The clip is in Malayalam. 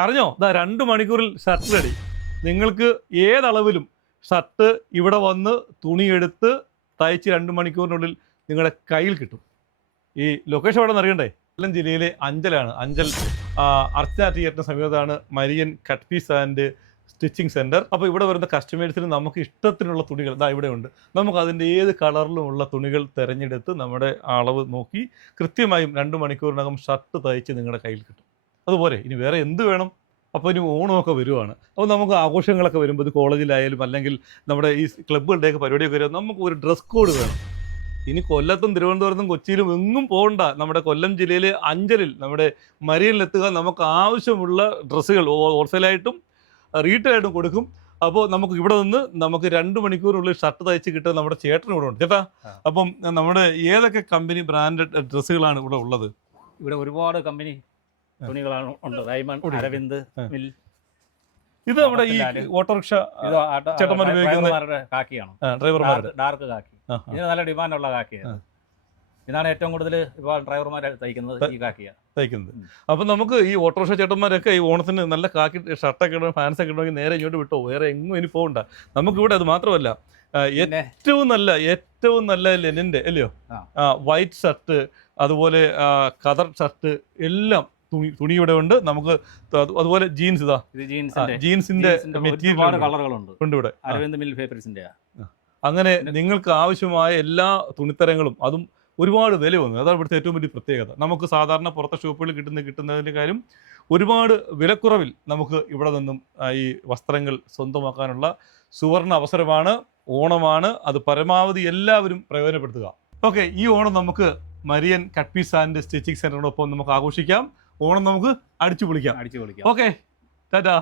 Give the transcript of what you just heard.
അറിഞ്ഞോ? 2 മണിക്കൂറിൽ ഷർട്ട് റെഡി. നിങ്ങൾക്ക് ഏതളവിലും ഷർട്ട് ഇവിടെ വന്ന് തുണിയെടുത്ത് തയ്ച്ച് 2 മണിക്കൂറിനുള്ളിൽ നിങ്ങളുടെ കയ്യിൽ കിട്ടും. ഈ ലൊക്കേഷൻ എവിടെയെന്ന് അറിയണ്ടേ? കൊല്ലം ജില്ലയിലെ അഞ്ചലാണ്. അഞ്ചൽ അർച്ചന തിയേറ്ററിന് സമീപത്താണ് Marian cut piece and stitching centre. അപ്പോൾ ഇവിടെ വരുന്ന കസ്റ്റമേഴ്സിന് നമുക്ക് ഇഷ്ടത്തിനുള്ള തുണികൾ ഇവിടെ ഉണ്ട്. നമുക്ക് അതിൻ്റെ ഏത് കളറിലുമുള്ള തുണികൾ തിരഞ്ഞെടുത്ത് നമ്മുടെ അളവ് നോക്കി കൃത്യമായും 2 മണിക്കൂറിനകം ഷർട്ട് തയ്ച്ച് നിങ്ങളുടെ കയ്യിൽ കിട്ടും. അതുപോലെ ഇനി വേറെ എന്ത് വേണം? അപ്പോൾ ഇനി ഓണമൊക്കെ വരുവാണ്. അപ്പോൾ നമുക്ക് ആഘോഷങ്ങളൊക്കെ വരുമ്പോൾ ഇത് കോളേജിലായാലും അല്ലെങ്കിൽ നമ്മുടെ ഈ ക്ലബ്ബുകളുടെയൊക്കെ പരിപാടിയൊക്കെ വരുമ്പോൾ നമുക്ക് ഒരു ഡ്രസ് കോഡ് വേണം. ഇനി കൊല്ലത്തും തിരുവനന്തപുരത്തും കൊച്ചിയിലും എങ്ങും പോകണ്ട. നമ്മുടെ കൊല്ലം ജില്ലയിലെ അഞ്ചലിൽ നമ്മുടെ മരിയനിലെത്തുക. നമുക്ക് ആവശ്യമുള്ള ഡ്രസ്സുകൾ ഹോൾസെയിലായിട്ടും റീറ്റെയിലായിട്ടും കൊടുക്കും. അപ്പോൾ നമുക്ക് ഇവിടെ നിന്ന് നമുക്ക് 2 മണിക്കൂറിനുള്ളിൽ ഷർട്ട് തയ്ച്ച് കിട്ടുക നമ്മുടെ ചേട്ടനും ഇവിടെ ഉണ്ട് ചേട്ടാ. അപ്പം നമ്മുടെ ഏതൊക്കെ കമ്പനി ബ്രാൻഡഡ് ഡ്രസ്സുകളാണ് ഇവിടെ ഉള്ളത്? ഇവിടെ ഒരുപാട് കമ്പനി തുണികളാണ് ഉണ്ട്. Diamond, Arvind, mill. ഇത് നമ്മുടെ ഈ ഓട്ടോറിക്ഷ ചേട്ടന്മാർ ഉപയോഗിക്കുന്ന കാക്കിയാണ്, ഡ്രൈവർമാരുടെ ഡാർക്ക് കാക്കി. ഇതിന് നല്ല ഡിമാൻഡുള്ള കാക്കിയാണ്. ഇതാണ് ഏറ്റവും കൂടുതൽ ഇപ്പോൾ ഡ്രൈവർമാർ തയ്ക്കുന്നത്, ഈ കാക്കിയാണ് തയ്ക്കുന്നത്. അപ്പം നമുക്ക് ഈ ഓട്ടോറിക്ഷ ചേട്ടന്മാരൊക്കെ ഈ ഓണത്തിന് നല്ല കാക്കി ഷർട്ടൊക്കെ ഇടണം, ഫാൻസൊക്കെ ഇടണമെങ്കിൽ നേരെ ഇങ്ങോട്ട് വിട്ടോ, വേറെ എങ്ങും ഇനി പോകണ്ട. നമുക്കിവിടെ അത് മാത്രമല്ല, ഏറ്റവും നല്ല ലെനിൻ്റെ അല്ലയോ വൈറ്റ് ഷർട്ട്, അതുപോലെ കതർ ഷർട്ട് എല്ലാം തുണി ഇവിടെ ഉണ്ട്. നമുക്ക് അതുപോലെ ജീൻസ്, ജീൻസിന്റെ മെറ്റീരിയൽ കളറുകളുണ്ട് ഇവിടെ. അരവിന്ദ് മിൽ ഫേബ്രിക്സിന്റെ. അങ്ങനെ നിങ്ങൾക്ക് ആവശ്യമായ എല്ലാ തുണിത്തരങ്ങളും, അതും ഒരുപാട് വില വന്നു. അതാണ് ഇവിടുത്തെ ഏറ്റവും വലിയ പ്രത്യേകത. നമുക്ക് സാധാരണ പുറത്തെ ഷോപ്പുകളിൽ കിട്ടുന്നതിൻ്റെ കാര്യം ഒരുപാട് വിലക്കുറവിൽ നമുക്ക് ഇവിടെ നിന്നും ഈ വസ്ത്രങ്ങൾ സ്വന്തമാക്കാനുള്ള സുവർണ അവസരമാണ്. ഓണമാണ്, അത് പരമാവധി എല്ലാവരും പ്രയോജനപ്പെടുത്തുക. ഓക്കെ, ഈ ഓണം നമുക്ക് Marian cut piece and stitching സെന്ററിനോടൊപ്പം നമുക്ക് ആഘോഷിക്കാം. ഓണം നമുക്ക് അടിച്ചു പൊളിക്കാം. അടിച്ചു പൊളിക്കാം. ഓക്കെ, ടാറ്റാ.